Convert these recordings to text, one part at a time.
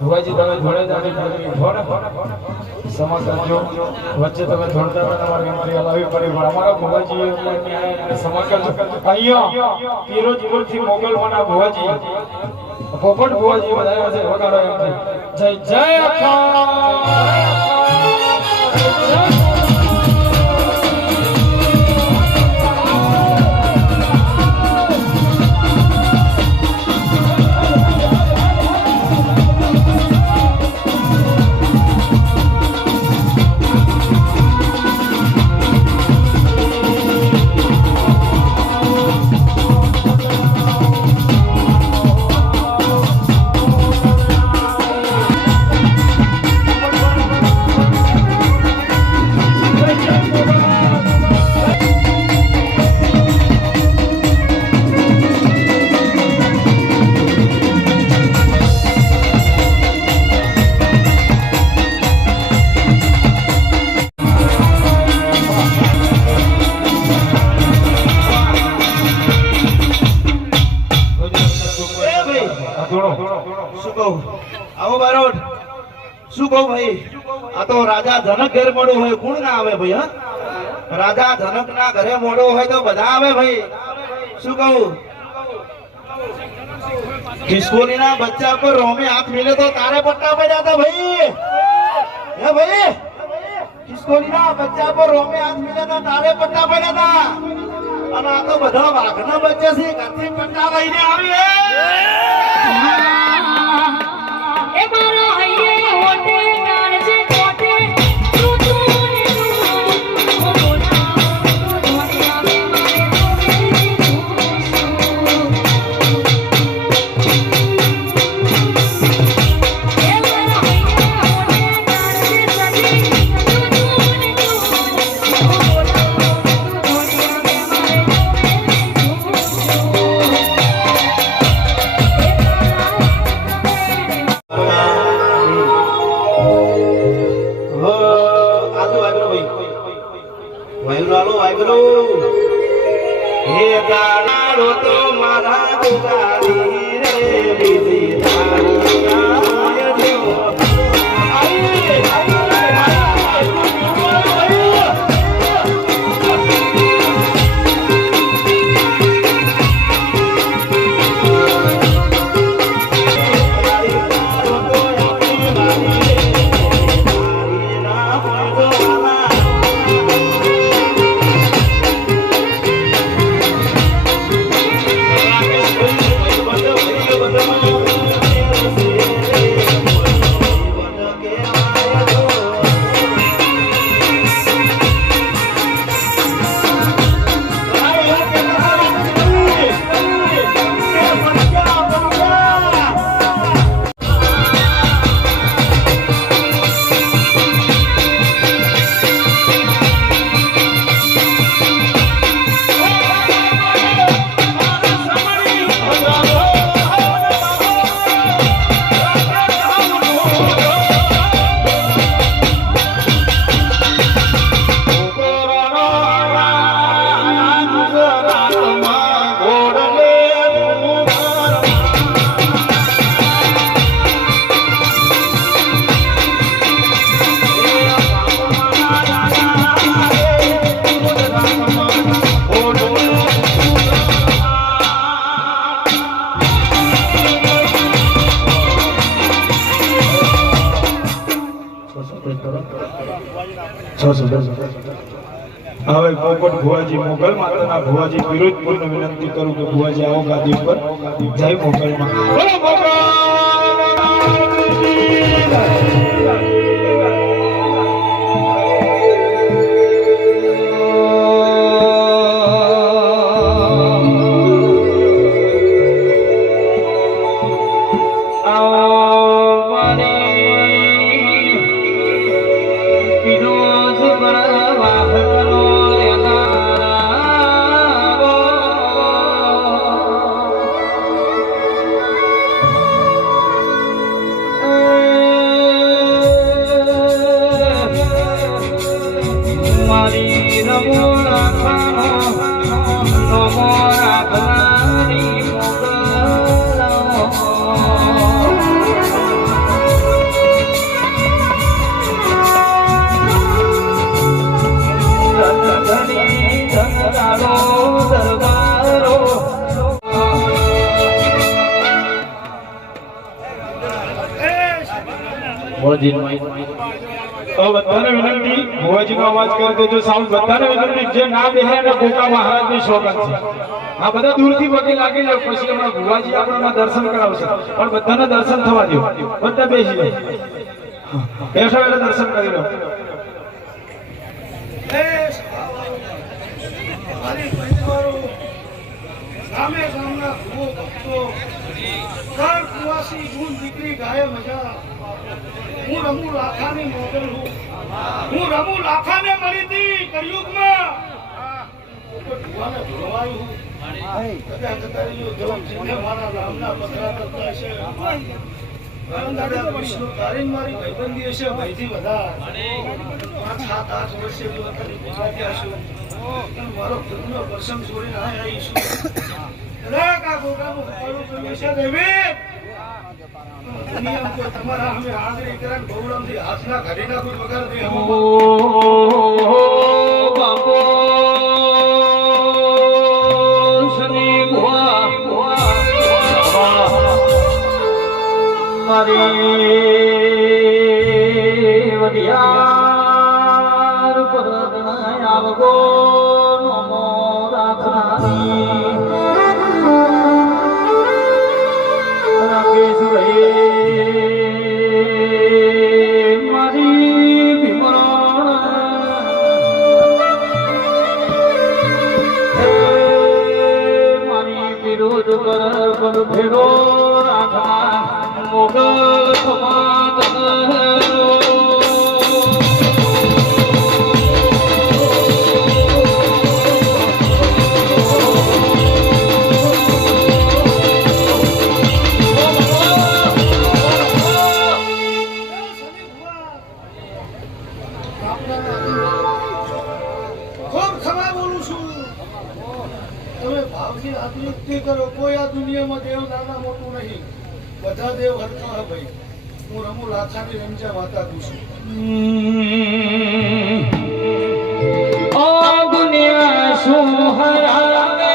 ભુવાજી તમે ઘોડે સમાચાર વચ્ચે તમે થોડા તમારે એન્ટ્રી હલાવી પડી પણ અમારા ભુવાજી સમાચાર અહીંયા પીરોજપુરથી મોગલવાના ભુવાજી પોપટ ભુવાજી વધારે છે વગાડો જય જય અખા રાજા જનક ઘરે મોડું હોય કોણ ના આવે ભાઈ? હા, રાજા જનક ના ઘરે મોડું હોય તો બધા આવે ભાઈ. શું કહું? ખિસકોલી ના બચ્ચા પર રોમે હાથ મિલે તો તારે પટ્ટા પડ્યા હતા ભાઈ. હે ભાઈ, ખિસકોલી ના બચ્ચા પર રોમે હાથ મિલે તો તારે પટ્ટા પડ્યા હતા. અને આ તો બધા વાઘના બચ્ચા છે, ઘરથી પટ્ટા લઈને આવી. એ મારો હૈયે હોટે કાળજે હવે પોપટ ભુવાજી મોગલ માતાના ભુવાજી પીરોજપુર ને વિનંતી કરું કે ભુવાજી આવો ગાદી ઉપર જય મોગલ માં મારી નમો રાખવાનો નમો રાખનારી દરબારો તો બધાને વિનંતી ભુવાજીનો અવાજ કરી દેજો સાઉન્ડ બધાને વિનંતી જે ના બેહે અને ગોકા મહારાજની સોગંદ છે આ બધા દૂરથી પગે લાગી જાવ પછી હમણાં ભુવાજી આપણને દર્શન કરાવશે પણ બધાને દર્શન થવા દો બધા બેસી જાવ બેસો એટલે દર્શન કરી લો સામે ગામના ભૂવો ભક્તો ઘર કુવાસી ગુણ દીકરી ગાય મજા હું રમુ લાખાની મોગલ હું રમુ લાખાને મળી હતી કળિયુગમાં તો ભુવાને ભુવાયું કદાચ કતારીઓ જલમસિંહને મારા નામના પથરા કરતા છે દાદા વિષ્ણુ તારીન મારી ભાઈબંધી હશે ભાઈથી વધાર 5-7-8 વર્ષે જો અત્યારે ગુજરાતી છું મારો ખુદનો પ્રસંગ છોડીને આવીશું કા ગોગાનું કપાળું કર્યું છે દેવી દુનિયામાં કોઈ તમારા અમે આંગળી કરે ગૌરવથી હાથના કાઢી નાખું વગર દે બાપો શની મારી વડિયાર પર આવગો નમો રાખનારી મારી ભીમરણ મારી વિરોધ પર ભેગો રાખના મોગલ સમાતન ખૂબ ખરા બોલું છું તમે ભાવથી આત્મયુક્તિ કરો કોઈ આ દુનિયામાં દેવ નાના મોટું નહીં બધા દેવ હરખા હે ભાઈ હું રમુ લાખાની રમજા માતા તું છું ઓ દુનિયા શું હરાવે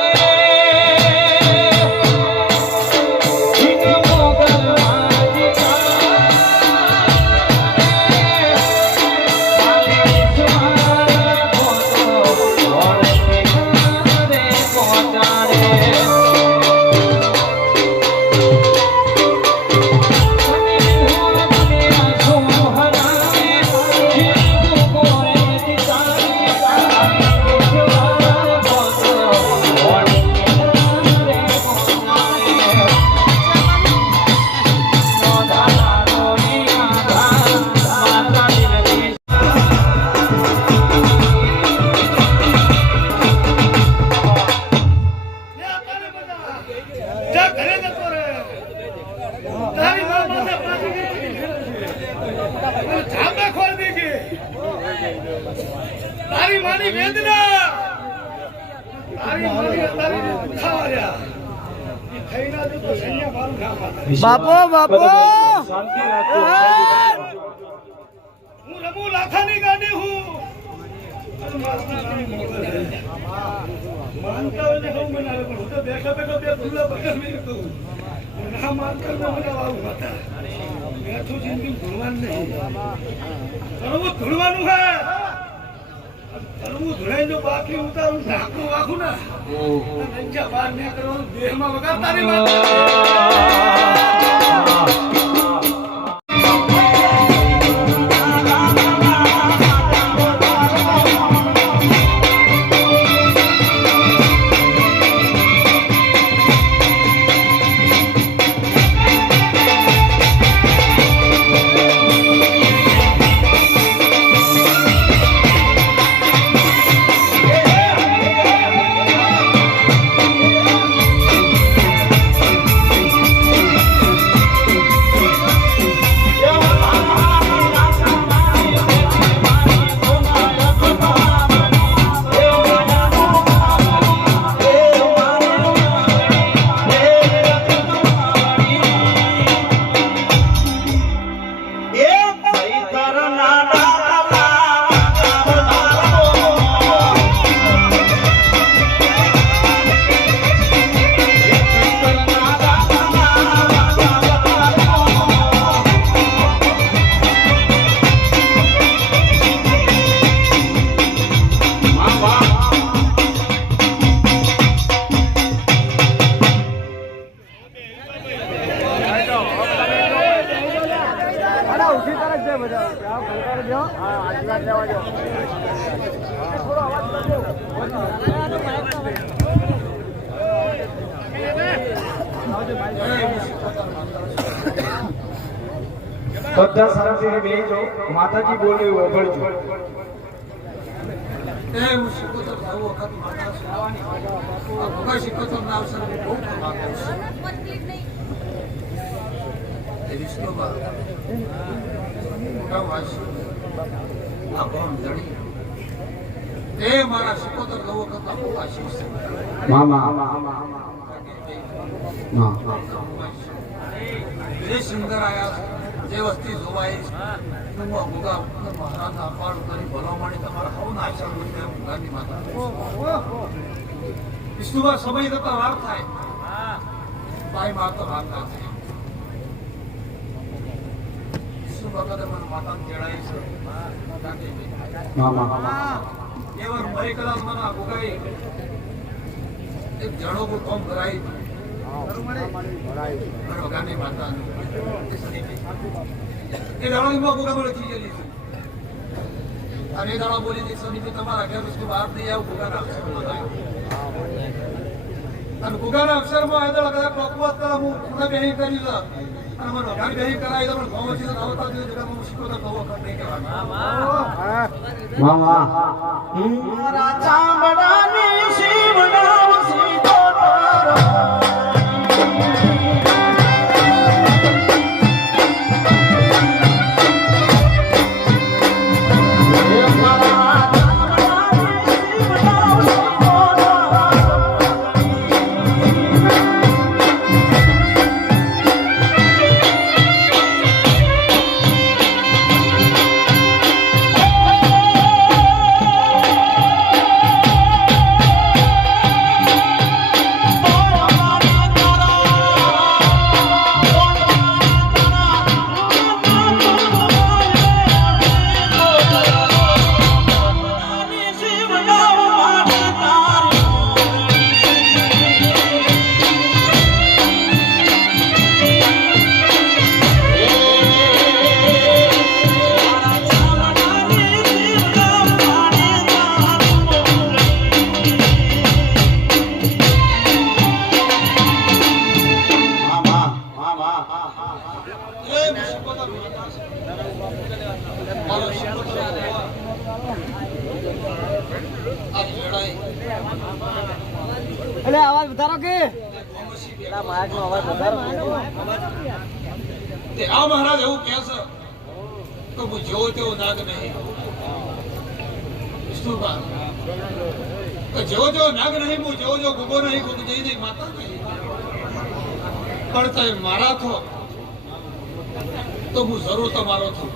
જા ઘરે જતો રહે તારી માં માથે પાછી ઝાંબે ખોલ દીધી તારી માની વેદના તારી માની તારી ખાવાયા એ થઈના દે તો સૈન્ય મારું કામ બાપો બાપો શાંતિ રાખો હું રમુ લાખાની ગાડી હું માનતા હોય ને હું બનાવે પણ હું તો બેઠા બેઠો બે ખુલ્લા બગલ મેં કહું ના માનતા ના બનાવું હતા બેઠું જિંદગી ભૂલવાનું નહીં કરવું ધૂળવાનું હે કરવું ધૂળાઈ જો બાકી ઉતારું ઢાંકું વાખું ના નંજા બહાર ને કરવાનું દેહમાં વગાડતા નહીં બધા શાંતિથી બેસજો. માતાજી બોલે એવું ઓગળજો. એ હું શીખોતર નવ વખત માતા છું. આ ભગા શીખોતરના અવસરે હું બહુ કમાતો છું. એ વિષ્ણુમાં મોટા વાસી આ ભણ ધણી તે મારા શીખોતર નવ વખતના બહુ આશીષ છે. જે સુંદર આયા જે વસ્તી જોવાય મહારાજ અપાડું કરી ભલામણી તમારા સૌના આશીર્વાદ છે. ભગવાનની માતા વિષ્ણુમાં સમય જતા વાર થાય ભાઈ માતા વાર ના થાય. વિષ્ણુ ભગવાને મને માતાને તેડાવી છે. એવા મરી કદાચ મને આ ભોગાઈ એક જણો પર કોમ કરાવી ભગવાનની માતા એ દાડામાં ભોગા બોલે થઈ ગયેલી છે. અને એ દાડા બોલી હતી સમિતિ તમારા ઘેર વસ્તુ બહાર નહીં આવું ભોગાના અક્ષરમાં આવ્યું. અને ભોગાના અક્ષરમાં એ દાડા કદાચ પ્રકવત કરા હું પૂરા બેહી કરી લે અને મને વઘારી બેહી કરાવી દે પણ ઘઉં છે આવતા દિવસ જગ્યામાં હું શીખો તો ઘઉં વખત નહીં કહેવાનું. મારા ચામડાની શિવડાવ સીધો તારો. એટલે અવાજ વધારો કે માઇક નો અવાજ વધારો. આ મહારાજ એવું કહે છે કે હું જેવો તેવો નાગ નહીં. વિષ્ણુભા કે જેવો તેવો નાગ નહીં, હું જેવો જેવો ગુગો નહીં, ગુગો જઈ નહીં માતા નહીં. પણ તમે મારા થો તો હું જરૂર તમારો છું.